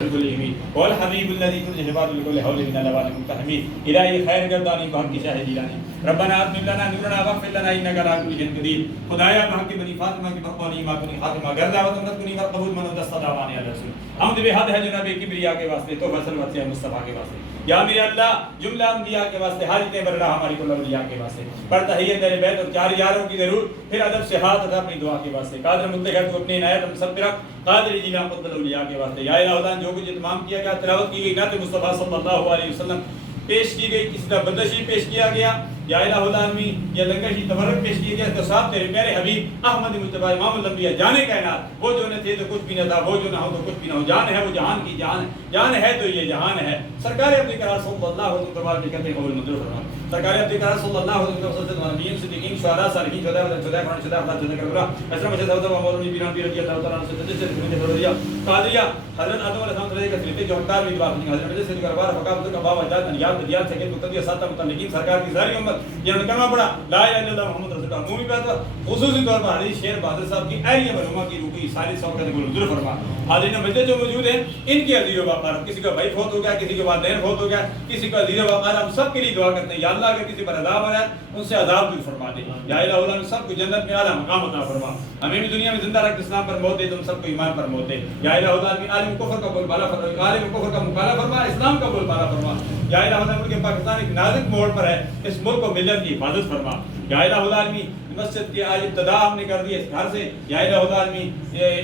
بالکل یمین والحبیب الذی کل جبال لكل حول من الوان متحمید الہی خیر گردانی بحق کی شاہ جیلانی ربنا اتمم لنا نورنا واغفر لنا انك على كل شيء قدیر خدایا بحق بنی فاطمہ کی بقوانی ما کنی خاتمہ گردا و تمت کنی قبول من دستداوانی علی رسول حمد بحد ہے جناب کبریا کے واسطے تو فضل واسطے مصطفی کے واسطے یا میرے اللہ جملہ انبیاء کے واسطے حاجت برلا ہماری کل اولیاء کے واسطے پر تحیت تیرے بیت اور چار یاروں کی ضرور پھر ادب سے ہاتھ اٹھا اپنی دعا کے واسطے قادر مطلق تو اپنی عنایت ہم سب پہ رکھ قادر جیلا قطب الاولیاء کے واسطے یا الہ جو کچھ اتمام کیا گیا تلاوت کی گئی نعت مصطفیٰ صلی اللہ علیہ وسلم پیش کی گئی کسی طرح بندشی پیش کیا گیا یا الہ العالمین یا لنگشی تبرک پیش کیا گیا تو صاحب تیرے پیارے حبیب احمد مجتبی امام الانبیاء جانے کائنات وہ جو نہ تھے تو کچھ بھی نہ تھا وہ جو نہ ہو تو کچھ بھی نہ ہو جان ہے وہ جہان کی جان ہے تو یہ جہان ہے سرکار اپنے قرار صلی اللہ علیہ وسلم تبارک کہتے قبول منظور فرما سرکار اپنے قرار صلی اللہ علیہ وسلم نبیین صدیقین شہداء صالحین شہداء قرآن شہداء اخلاق جنہ کربرا اسلام مشہد ہوتا ہے مولوی بیران بیر رضی اللہ تعالیٰ عنہ سے جس فرودیہ قادریہ حضرت آدم علیہ السلام کا سلیتے جو حقدار بھی دعا کریں حضرت مجلس سے کربار فقابت کا باب اجاد انیاد بدیاد سکیت مقتدی اساتہ متعلقین سرکار کی ساری امت جنہوں نے کلمہ پڑھا لا الہ الا اللہ محمد رسول اللہ عمومی بات خصوصی طور پر حدیث شیر بہادر صاحب کی اہلیہ مرحومہ کی روح کی ساری سوکت کو منظور فرما حاضرین مجلس جو موجود ہیں ان کی عزیز و وقار کسی کا بھائی فوت ہو گیا کسی کے والدین فوت ہو گیا کسی کا عزیز و وقار ہم سب کے لیے دعا کرتے ہیں یا اللہ اگر کسی پر عذاب آ رہا ہے ان سے عذاب دور فرما دے یا الہ اللہ سب کو جنت میں اعلیٰ مقام عطا فرما ہمیں بھی دنیا میں زندہ رکھ اسلام پر موت دے تم سب کو ایمان پر موت دے یا الہ اللہ عالم کفر کا بول بالا فرما عالم کفر کا مقابلہ فرما اسلام کا بول بالا فرما یا الہ اللہ ملک پاکستان ایک نازک موڑ پر ہے اس ملک کو ملت کی حفاظت فرما یا الہ العالمین مسجد کی آج ابتدا ہم نے کر دی اس گھر سے یا الہ العالمین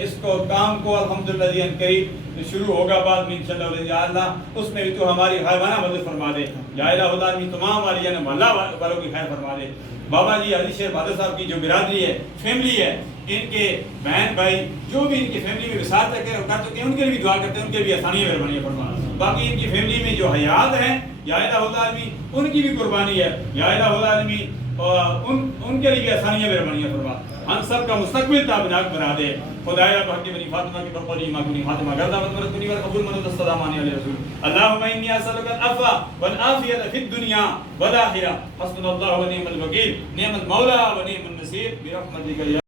اس کو کام کو الحمدللہ ان قریب شروع ہوگا بعد میں انشاءاللہ یا اللہ اس میں بھی تو ہماری غائبانہ مدد فرما دے یا الہ العالمین تمام والیان محلہ والوں کی خیر فرما دے بابا جی حاجی شیر بہادر صاحب کی جو برادری ہے فیملی ہے ان کے بہن بھائی جو بھی ان کی فیملی میں وسعت کر چکے ہیں ان کے لیے بھی دعا کرتے ہیں ان کے بھی آسانیاں مہربانیاں فرما باقی ان کی فیملی میں جو حیات ہیں یا الہ العالمین ان کی بھی قربانی ہے یا الہ العالمین ان کے لیے بھی آسانیاں مہربانیاں فرما ہم سب کا مستقبل تابناک بنا دے خدایا بحق بنی فاطمہ کی بقولی ما کنی فاطمہ گردہ وطمرت کنی ورقبول من دستدامانی علیہ رسول اللہم انی اسألک العفو والعافیت فی الدنیا والآخرہ حسبنا اللہ ونعم الوکیل نعم المولا ونعم النصیر برحمتک یا